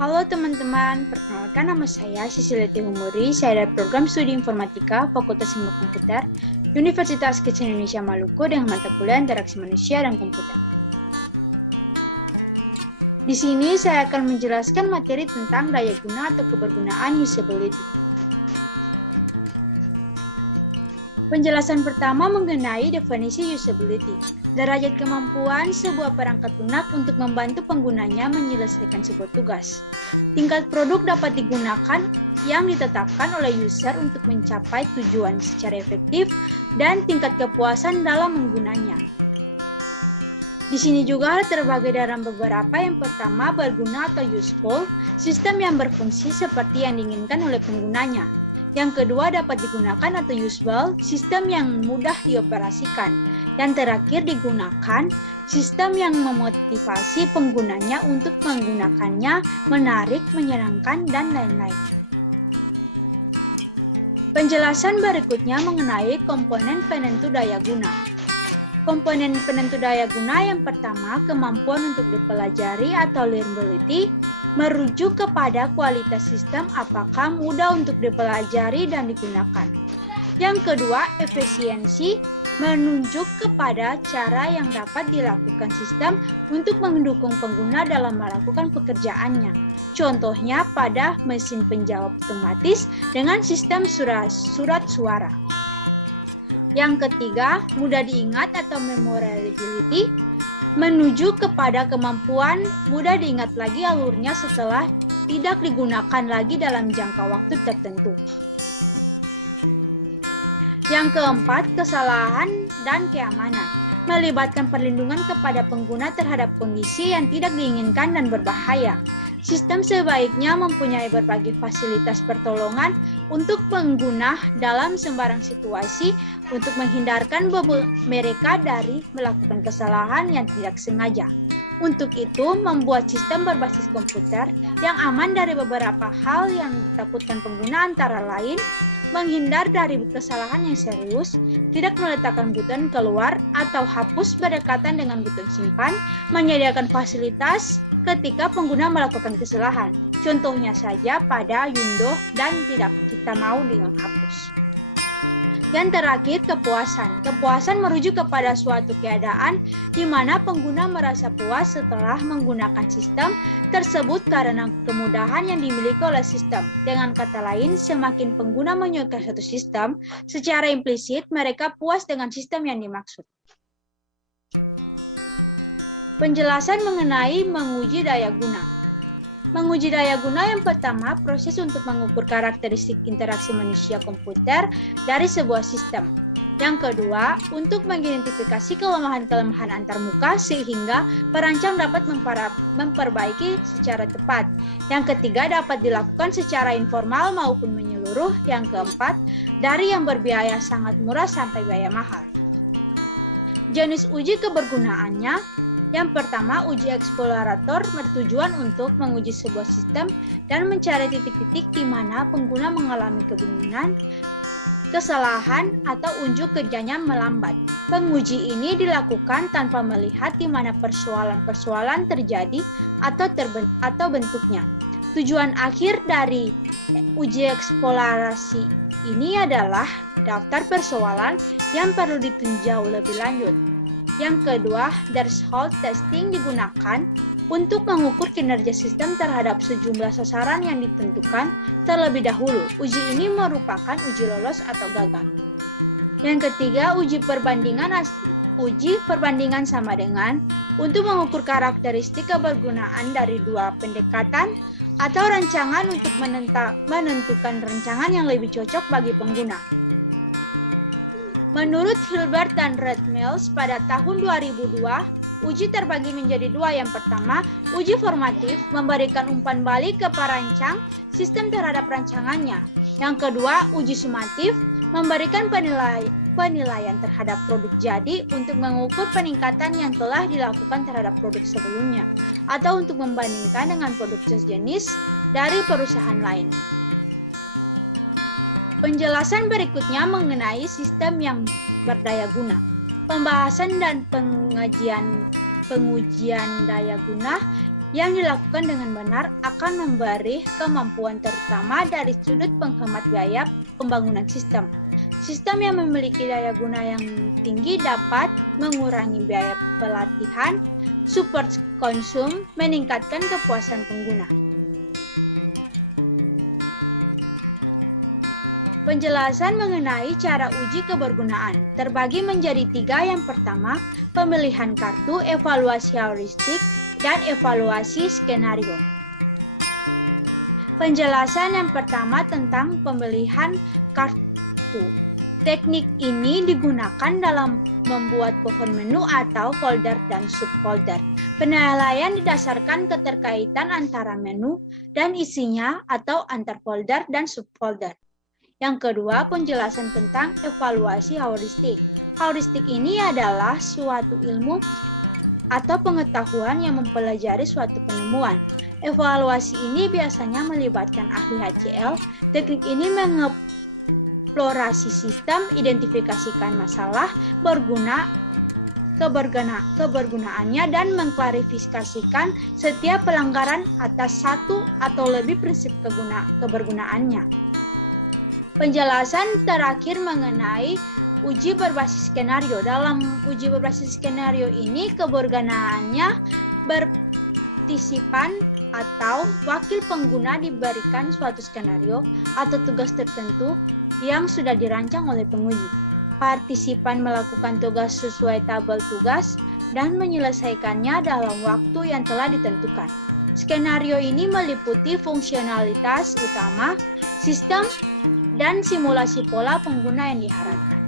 Halo teman-teman, perkenalkan nama saya Cecilia Humuri. Saya dari Program Studi Informatika Fakultas Ilmu Komputer Universitas Kristen Indonesia Maluku dengan mata kuliah Interaksi Manusia dan Komputer. Di sini saya akan menjelaskan materi tentang daya guna atau kebergunaan usability. Penjelasan pertama mengenai definisi usability. Derajat kemampuan sebuah perangkat lunak untuk membantu penggunanya menyelesaikan sebuah tugas. Tingkat produk dapat digunakan yang ditetapkan oleh user untuk mencapai tujuan secara efektif dan tingkat kepuasan dalam menggunanya. Di sini juga terbagi dalam beberapa. Yang pertama, berguna atau useful, sistem yang berfungsi seperti yang diinginkan oleh penggunanya. Yang kedua, dapat digunakan atau usable, sistem yang mudah dioperasikan. Yang terakhir, digunakan, sistem yang memotivasi penggunanya untuk menggunakannya, menarik, menyenangkan, dan lain-lain. Penjelasan berikutnya mengenai komponen penentu daya guna. Komponen penentu daya guna yang pertama, kemampuan untuk dipelajari atau learnability, merujuk kepada kualitas sistem apakah mudah untuk dipelajari dan digunakan. Yang kedua, efisiensi, menunjuk kepada cara yang dapat dilakukan sistem untuk mendukung pengguna dalam melakukan pekerjaannya. Contohnya pada mesin penjawab otomatis dengan sistem surat suara. Yang ketiga, mudah diingat atau memorability, menuju kepada kemampuan mudah diingat lagi alurnya setelah tidak digunakan lagi dalam jangka waktu tertentu. Yang keempat, kesalahan dan keamanan, melibatkan perlindungan kepada pengguna terhadap kondisi yang tidak diinginkan dan berbahaya. Sistem sebaiknya mempunyai berbagai fasilitas pertolongan untuk pengguna dalam sembarang situasi untuk menghindarkan mereka dari melakukan kesalahan yang tidak sengaja. Untuk itu, membuat sistem berbasis komputer yang aman dari beberapa hal yang ditakutkan pengguna antara lain menghindar dari kesalahan yang serius, tidak meletakkan button keluar atau hapus berdekatan dengan button simpan, menyediakan fasilitas ketika pengguna melakukan kesalahan. Contohnya saja pada Windows dan tidak kita mau dengan hapus. Yang terakhir, kepuasan. Kepuasan merujuk kepada suatu keadaan di mana pengguna merasa puas setelah menggunakan sistem tersebut karena kemudahan yang dimiliki oleh sistem. Dengan kata lain, semakin pengguna menyukai satu sistem, secara implisit mereka puas dengan sistem yang dimaksud. Penjelasan mengenai menguji daya guna. Menguji daya guna yang pertama, proses untuk mengukur karakteristik interaksi manusia komputer dari sebuah sistem. Yang kedua, untuk mengidentifikasi kelemahan-kelemahan antarmuka sehingga perancang dapat memperbaiki secara tepat. Yang ketiga, dapat dilakukan secara informal maupun menyeluruh. Yang keempat, dari yang berbiaya sangat murah sampai biaya mahal. Jenis uji kebergunaannya, yang pertama, uji eksplorator bertujuan untuk menguji sebuah sistem dan mencari titik-titik di mana pengguna mengalami kebingungan, kesalahan, atau unjuk kerjanya melambat. Penguji ini dilakukan tanpa melihat di mana persoalan-persoalan terjadi atau bentuknya. Tujuan akhir dari uji eksplorasi ini adalah daftar persoalan yang perlu ditinjau lebih lanjut. Yang kedua, threshold testing digunakan untuk mengukur kinerja sistem terhadap sejumlah sasaran yang ditentukan terlebih dahulu. Uji ini merupakan uji lolos atau gagal. Yang ketiga, uji perbandingan sama dengan untuk mengukur karakteristik kebergunaan dari dua pendekatan atau rancangan untuk menentukan rancangan yang lebih cocok bagi pengguna. Menurut Hilbert dan Red-Mills pada tahun 2002, uji terbagi menjadi dua. Yang pertama, uji formatif memberikan umpan balik ke perancang sistem terhadap rancangannya. Yang kedua, uji sumatif memberikan penilaian terhadap produk jadi untuk mengukur peningkatan yang telah dilakukan terhadap produk sebelumnya atau untuk membandingkan dengan produk sejenis dari perusahaan lain. Penjelasan berikutnya mengenai sistem yang berdaya guna. Pembahasan dan pengujian daya guna Yang dilakukan dengan benar akan memberi kemampuan terutama dari sudut penghemat biaya pembangunan sistem. Sistem yang memiliki daya guna yang tinggi dapat mengurangi biaya pelatihan, support konsum, meningkatkan kepuasan pengguna. Penjelasan mengenai cara uji kebergunaan terbagi menjadi 3. Yang pertama, pemilihan kartu, evaluasi heuristik, dan evaluasi skenario. Penjelasan yang pertama tentang pemilihan kartu. Teknik ini digunakan dalam membuat pohon menu atau folder dan subfolder. Penilaian didasarkan keterkaitan antara menu dan isinya atau antar folder dan subfolder. Yang kedua, penjelasan tentang evaluasi heuristik. Heuristik ini adalah suatu ilmu atau pengetahuan yang mempelajari suatu penemuan. Evaluasi ini biasanya melibatkan ahli HCL. Teknik ini mengeksplorasi sistem, identifikasikan masalah, kebergunaannya, dan mengklarifikasikan setiap pelanggaran atas satu atau lebih prinsip kebergunaannya. Penjelasan terakhir mengenai uji berbasis skenario. Dalam uji berbasis skenario ini, kebergunaannya partisipan atau wakil pengguna diberikan suatu skenario atau tugas tertentu yang sudah dirancang oleh penguji. Partisipan melakukan tugas sesuai tabel tugas dan menyelesaikannya dalam waktu yang telah ditentukan. Skenario ini meliputi fungsionalitas utama, sistem, dan simulasi pola pengguna yang diharapkan.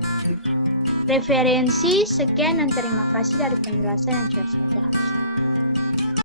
Referensi, sekian dan terima kasih dari penjelasan yang sudah saya bahas.